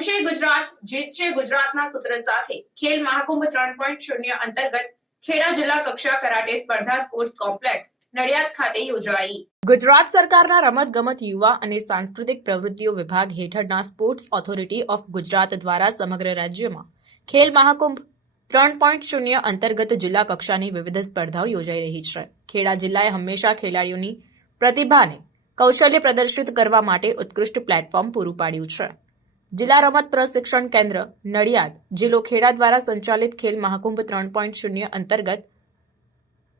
રમશે ગુજરાત, જીતશે ગુજરાતના સૂત્ર સાથે. ખેલ મહાકુંભ ત્રણ પોઈન્ટ શૂન્ય અંતર્ગત ખેડા જિલ્લા કક્ષા કરાટે સ્પર્ધા સ્પોર્ટ્સ કોમ્પ્લેક્સ, નડિયાદ ખાતે યોજાઈ. ગુજરાત સરકારના રમતગમત યુવા અને સાંસ્કૃતિક પ્રવૃત્તિઓ વિભાગ હેઠળના સ્પોર્ટ્સ ઓથોરિટી ઓફ ગુજરાત દ્વારા સમગ્ર રાજ્યમાં ખેલ મહાકુંભ ત્રણ પોઈન્ટ શૂન્ય અંતર્ગત જિલ્લા કક્ષાની વિવિધ સ્પર્ધાઓ યોજાઈ રહી છે. ખેડા જિલ્લાએ હંમેશા ખેલાડીઓની પ્રતિભાને કૌશલ્ય પ્રદર્શિત કરવા માટે ઉત્કૃષ્ટ પ્લેટફોર્મ પૂરું પાડ્યું છે. જિલ્લા રમત પ્રશિક્ષણ કેન્દ્ર, નડિયાદ. જિલ્લો ખેડા દ્વારા સંચાલિત ખેલ મહાકુંભ ત્રણ પોઈન્ટ શૂન્ય અંતર્ગત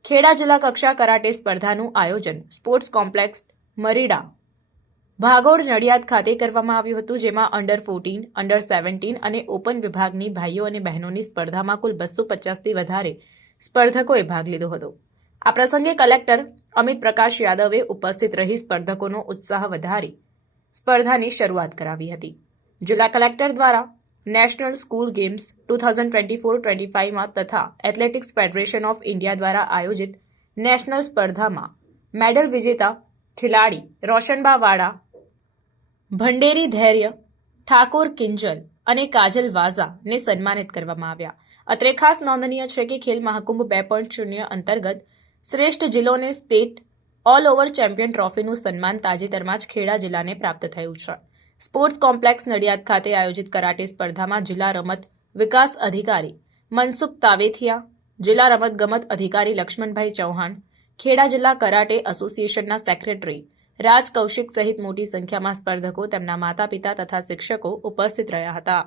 ખેડા જિલ્લા કક્ષા કરાટે સ્પર્ધાનું આયોજન. Sports complex, Marida. ભાગોળ, નડિયાદ ખાતે કરવામાં આવ્યું હતું, જેમાં અંડર ફોર્ટીન અંડર સેવન્ટીન અને ઓપન વિભાગની ભાઈઓ અને બહેનોની સ્પર્ધામાં કુલ બસો પચાસથી વધારે સ્પર્ધકોએ ભાગ લીધો હતો. આ પ્રસંગે કલેક્ટર અમિત પ્રકાશ યાદવે ઉપસ્થિત રહી સ્પર્ધકોનો ઉત્સાહ વધારી સ્પર્ધાની શરૂઆત કરાવી હતી. જિલ્લા કલેક્ટર દ્વારા national school games two thousand twenty four, twenty ફાઇવમાં તથા એથ્લેટિક્સ ફેડરેશન ઓફ ઇન્ડિયા દ્વારા આયોજિત નેશનલ સ્પર્ધામાં મેડલ વિજેતા ખેલાડી રોશનબા વાડા ભંડેરી ધૈર્ય, ઠાકોર કિંજલ અને કાજલ વાઝાને સન્માનિત કરવામાં આવ્યા. અત્રે ખાસ નોંધનીય છે કે ખેલ મહાકુંભ બે પોઈન્ટ શૂન્ય અંતર્ગત શ્રેષ્ઠ જિલ્લોને સ્ટેટ ઓલ ઓવર ચેમ્પિયન ટ્રોફીનું સન્માન તાજેતરમાં જ ખેડા જિલ્લાને પ્રાપ્ત થયું છે. સ્પોર્ટ્સ કોમ્પ્લેક્સ નડિયાદ ખાતે આયોજિત કરાટે સ્પર્ધામાં જિલ્લા રમત વિકાસ અધિકારી મનસુખ તાવેથિયા, જિલ્લા રમત ગમત અધિકારી લક્ષ્મણભાઈ ચૌહાણ, ખેડા જિલ્લા કરાટે એસોસિએશનના સેક્રેટરી રાજ કૌશિક સહિત મોટી સંખ્યામાં સ્પર્ધકો તેમના માતા પિતા તથા શિક્ષકો ઉપસ્થિત રહ્યા હતા.